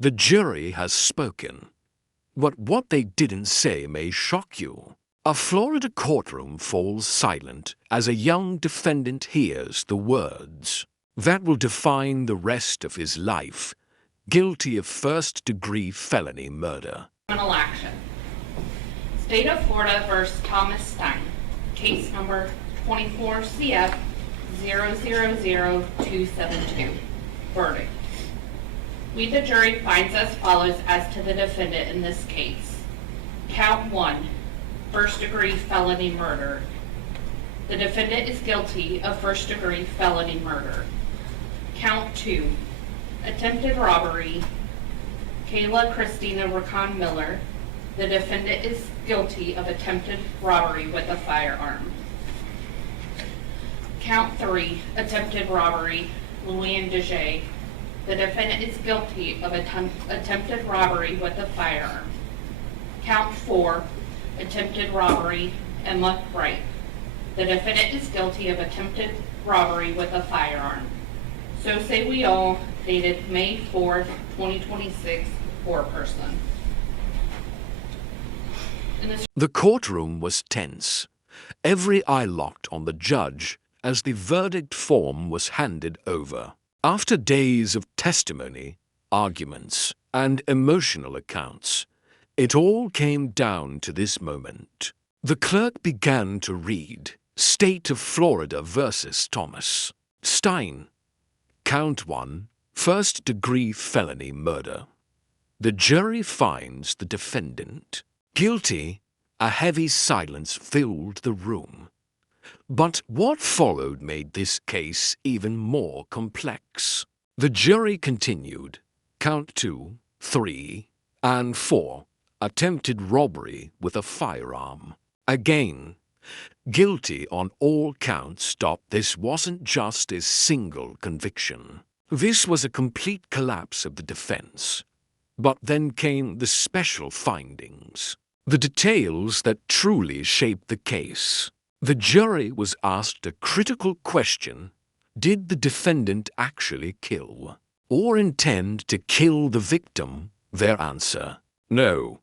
The jury has spoken. But what they didn't say may shock you. A Florida courtroom falls silent as a young defendant hears the words that will define the rest of his life: guilty of first-degree felony murder. Criminal action. State of Florida versus Thomas Stein. Case number 24 CF 000272. Verdict. We, the jury, finds as follows as to the defendant in this case. Count 1, first-degree felony murder. The defendant is guilty of first-degree felony murder. Count 2, attempted robbery. Kayla Christina Racon Miller. The defendant is guilty of attempted robbery with a firearm. Count 3, attempted robbery. Luann DeJay. The defendant is guilty of attempted robbery with a firearm. Count 4, attempted robbery. Emma Wright. The defendant is guilty of attempted robbery with a firearm. So say we all, dated May 4th, 2026, foreperson. The courtroom was tense. Every eye locked on the judge as the verdict form was handed over. After days of testimony, arguments, and emotional accounts, it all came down to this moment. The clerk began to read State of Florida versus Thomas Stein. Count 1, first-degree felony murder. The jury finds the defendant guilty. A heavy silence filled the room. But what followed made this case even more complex. The jury continued. Count 2, 3, and 4. Attempted robbery with a firearm. Again, guilty on all counts. This wasn't just a single conviction. This was a complete collapse of the defense. But then came the special findings. The details that truly shaped the case. The jury was asked a critical question: did the defendant actually kill or intend to kill the victim? Their answer: no.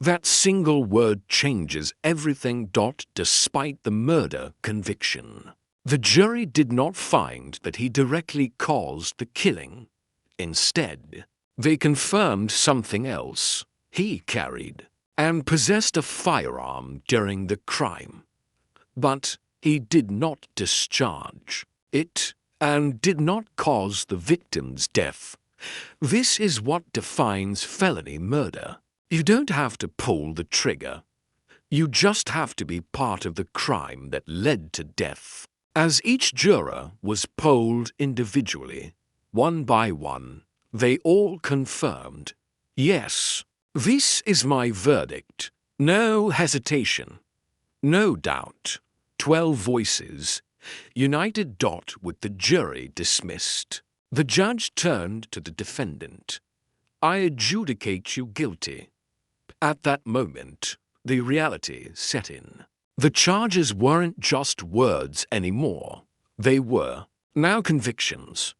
That single word changes everything. Despite the murder conviction, the jury did not find that he directly caused the killing. Instead, they confirmed something else. He carried and possessed a firearm during the crime. But he did not discharge it and did not cause the victim's death. This is what defines felony murder. You don't have to pull the trigger. You just have to be part of the crime that led to death. As each juror was polled individually, one by one, they all confirmed, yes, this is my verdict. No hesitation. No doubt. 12 voices, united. With the jury dismissed, the judge turned to the defendant. I adjudicate you guilty. At that moment, the reality set in. The charges weren't just words anymore. They were now convictions.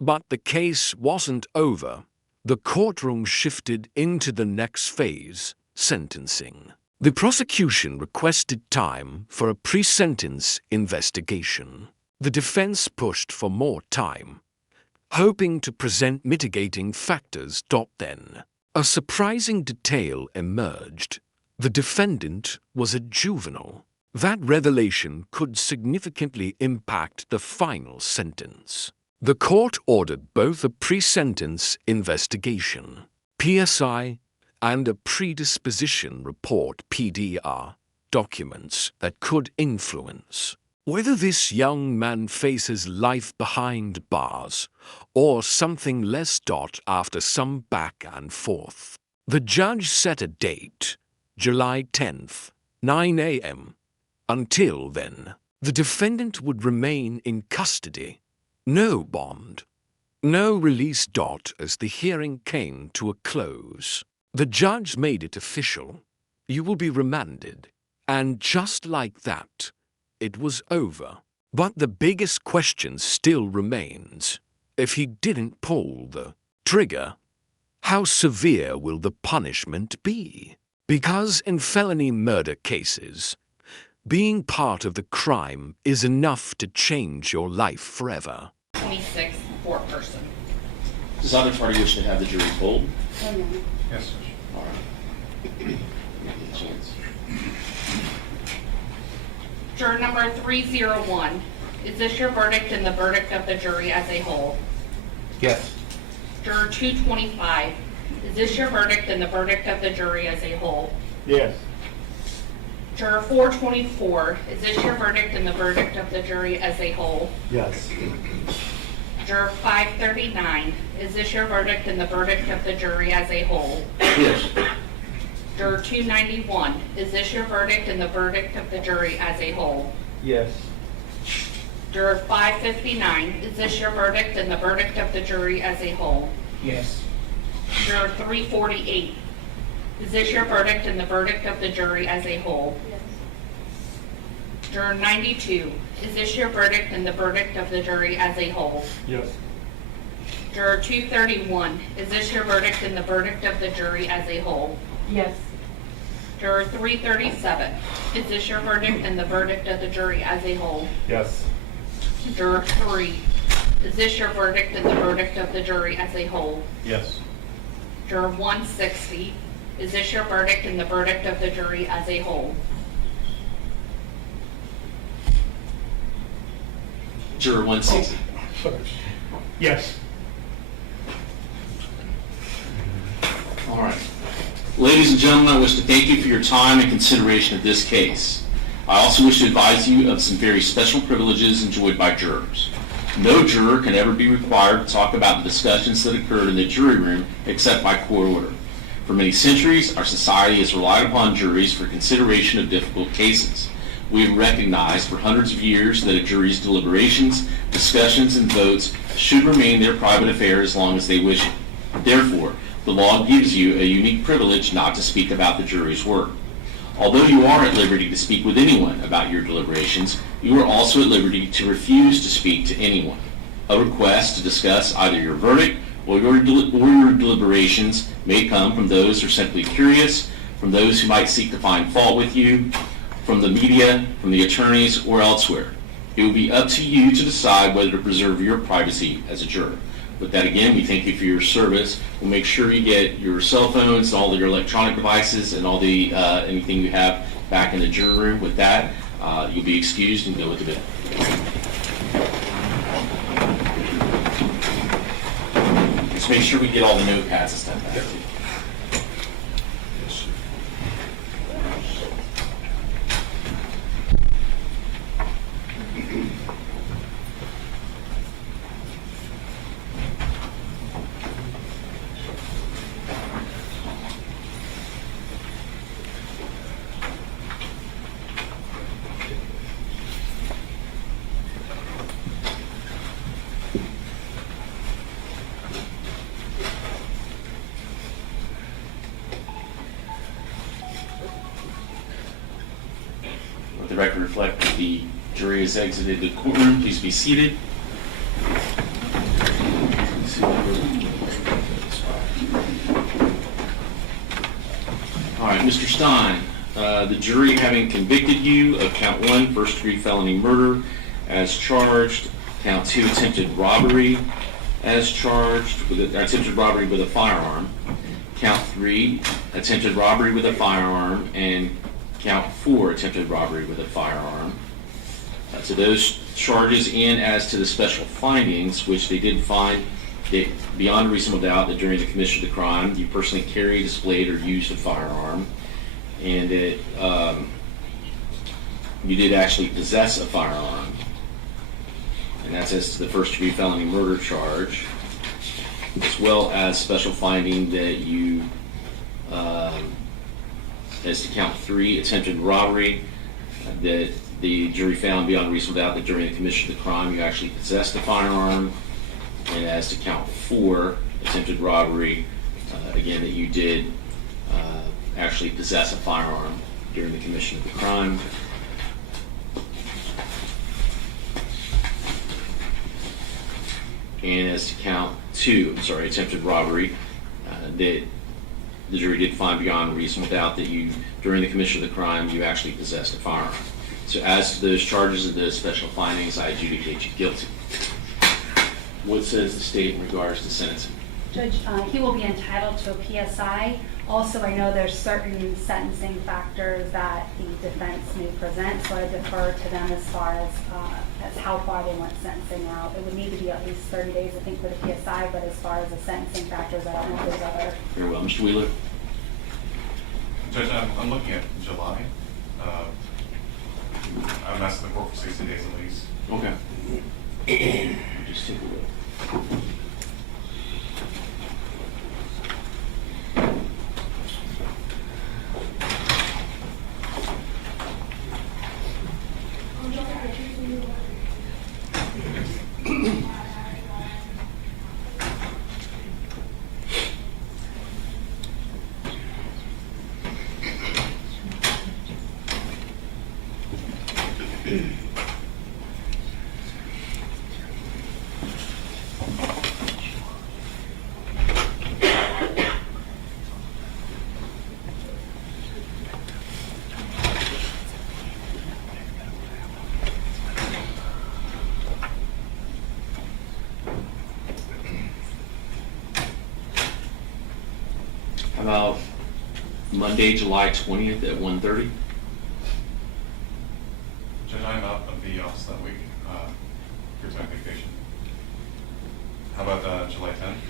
But the case wasn't over. The courtroom shifted into the next phase, sentencing. The prosecution requested time for a pre-sentence investigation. The defense pushed for more time, hoping to present mitigating factors. Then, a surprising detail emerged. The defendant was a juvenile. That revelation could significantly impact the final sentence. The court ordered both a pre-sentence investigation, PSI, and a predisposition report, PDR, documents that could influence whether this young man faces life behind bars or something less. After some back and forth, the judge set a date, July 10th, 9 a.m. Until then, the defendant would remain in custody. No bond, no release. As the hearing came to a close, the judge made it official. You will be remanded. And just like that, it was over. But the biggest question still remains. If he didn't pull the trigger, How severe will the punishment be? Because in felony murder cases, being part of the crime is enough to change your life forever. 26, four-person. Does either party wish to have the jury polled? Yes, sir. All right. Give me a chance. Juror number 301, is this your verdict and the verdict of the jury as a whole? Yes. Juror 225, is this your verdict and the verdict of the jury as a whole? Yes. Juror 424, is this your verdict and the verdict of the jury as a whole? Yes. Juror 539, is this your verdict and the verdict of the jury as a whole? Yes. Juror 291, is this your verdict and the verdict of the jury as a whole? Yes. Juror 559, is this your verdict and the verdict of the jury as a whole? Yes. Juror 348, is this your verdict and the verdict of the jury as a whole? Yes. Juror 92, is this your verdict and the verdict of the jury as a whole? Yes. Juror 231, is this your verdict and the verdict of the jury as a whole? Yes. Juror 337, is this your verdict and the verdict of the jury as a whole? Yes. Juror 3, is this your verdict and the verdict of the jury as a whole? Yes. Juror 160, is this your verdict and the verdict of the jury as a whole? Juror 160. Yes. All right. Ladies and gentlemen, I wish to thank you for your time and consideration of this case. I also wish to advise you of some very special privileges enjoyed by jurors. No juror can ever be required to talk about the discussions that occurred in the jury room except by court order. For many centuries, our society has relied upon juries for consideration of difficult cases. We have recognized for hundreds of years that a jury's deliberations, discussions, and votes should remain their private affair as long as they wish it. Therefore, the law gives you a unique privilege not to speak about the jury's work. Although you are at liberty to speak with anyone about your deliberations, you are also at liberty to refuse to speak to anyone. A request to discuss either your verdict or your deliberations may come from those who are simply curious, from those who might seek to find fault with you, from the media, from the attorneys, or elsewhere. It will be up to you to decide whether to preserve your privacy as a juror. With that, again, we thank you for your service. We'll make sure you get your cell phones and all of your electronic devices and all the anything you have back in the jury room. With that, you'll be excused and go with the bid. Just make sure we get all the notepads and stuff back. Let the record reflect that the jury has exited the courtroom. Please be seated. All right, Mr. Stein, the jury having convicted you of count 1, first-degree felony murder as charged, count 2, attempted robbery as charged, with attempted robbery with a firearm, count 3, attempted robbery with a firearm, and count 4, attempted robbery with a firearm. To those charges and as to the special findings, which they did find that beyond a reasonable doubt that during the commission of the crime you personally carried, displayed, or used a firearm, and that you did actually possess a firearm. And that's as to the first-degree felony murder charge, as well as special finding that you as to count 3, attempted robbery, that the jury found beyond a reasonable doubt that during the commission of the crime you actually possessed a firearm, and as to count 4, attempted robbery, again that you did actually possess a firearm during the commission of the crime. And as to count 2, attempted robbery, that the jury did find beyond reasonable doubt that you, during the commission of the crime, you actually possessed a firearm. So as to those charges and those special findings, I adjudicate you guilty. What says the state in regards to sentencing? Judge, he will be entitled to a PSI. Also, I know there's certain sentencing factors that the defense may present, so I defer to them as far as how far they want sentencing out. It would need to be at least 30 days, I think, for the PSI, but as far as the sentencing factors, I don't know if there's other. Very well. Mr. Wheeler? Judge, I'm looking at July. I'm asking the court for 60 days at least. Okay. Just take a look. How about Monday, July 20th at 1:30? Judge, I'm out of the office that week. Here's my vacation. How about July 10th?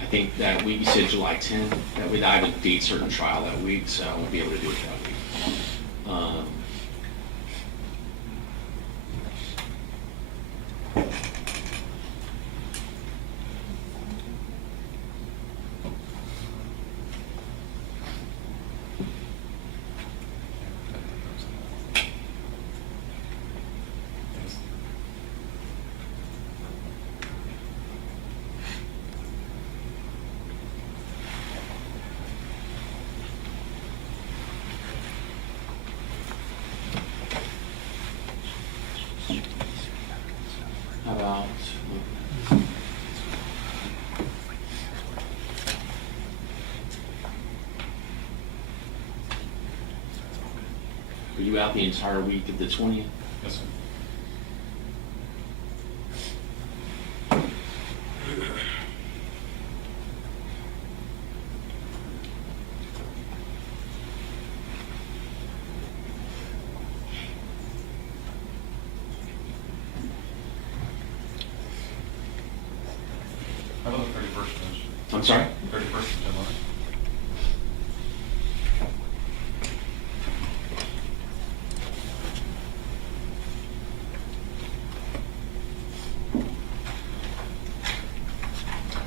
I think that week you said July 10th. That week I have a date certain trial that week, so I won't be able to do it that week. How about are you out the entire week of the 20th? Yes, sir. How about the 31st, Judge? I'm sorry? 31st of July.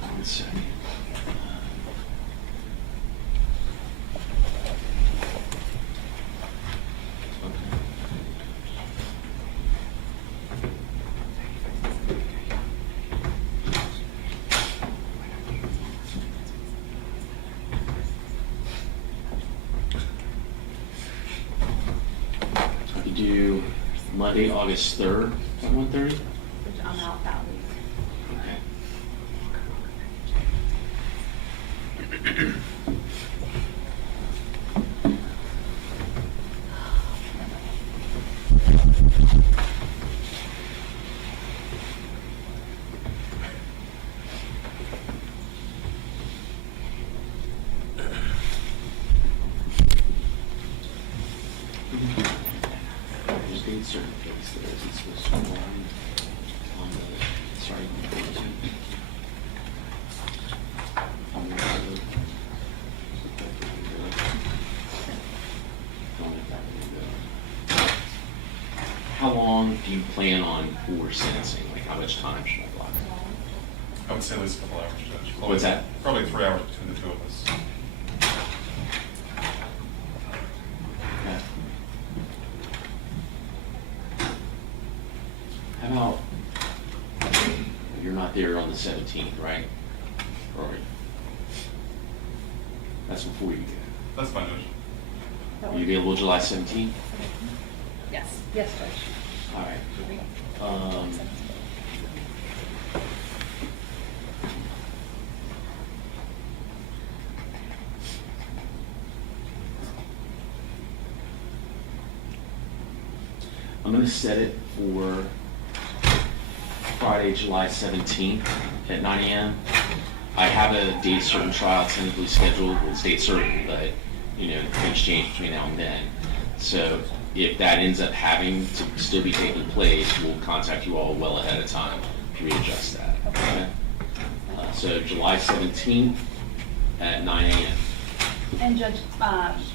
One second. I could do Monday, August 3rd at 1:30. Judge, I'm out that week. Okay. Just need certain things there. It's supposed to be on the starting point. On the How long do you plan on for sentencing? Like, how much time should I block? I would say at least a couple hours, Judge. What's that? Probably 3 hours between the two of us. Okay. How about, you're not there on the 17th, right? Or are you? That's before you get. That's fine, Judge. Are you available July 17th? Yes. Yes, Judge. All right. I'm going to set it for Friday, July 17th at 9 a.m. I have a date certain trial tentatively scheduled. It's date certain, but things change between now and then. So if that ends up having to still be taking place, we'll contact you all well ahead of time to readjust that. Okay. So July 17th at 9 a.m. And Judge,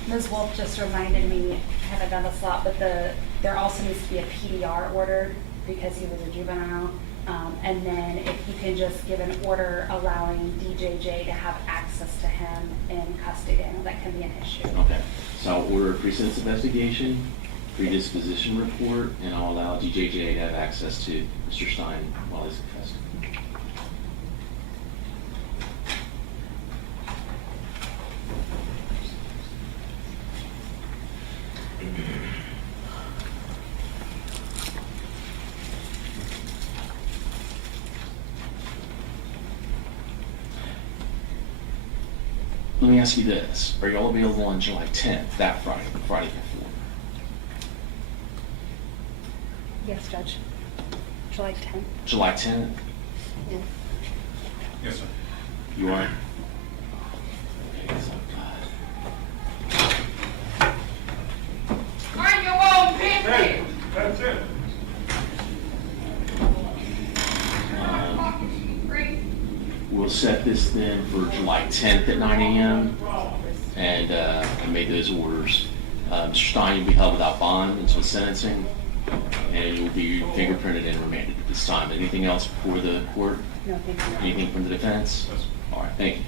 Ms. Wolf just reminded me, I haven't done this a lot, but there also needs to be a PDR ordered because he was a juvenile. And then if you can just give an order allowing DJJ to have access to him in custody, I know that can be an issue. Okay. So I'll order a pre-sentence investigation, predisposition report, and I'll allow DJJ to have access to Mr. Stein while he's in custody. Let me ask you this. Are y'all available on July 10th, that Friday, the Friday before? Yes, Judge. July 10th. July 10th? Yes, sir. You are? Okay, so, Mind your own business. That's it. we'll set this then for July 10th at 9 a.m. and make those orders. Mr. Stein, you'll be held without bond until sentencing, and you'll be fingerprinted and remanded at this time. Anything else before the court? No, thank you. Anything from the defense? All right, thank you.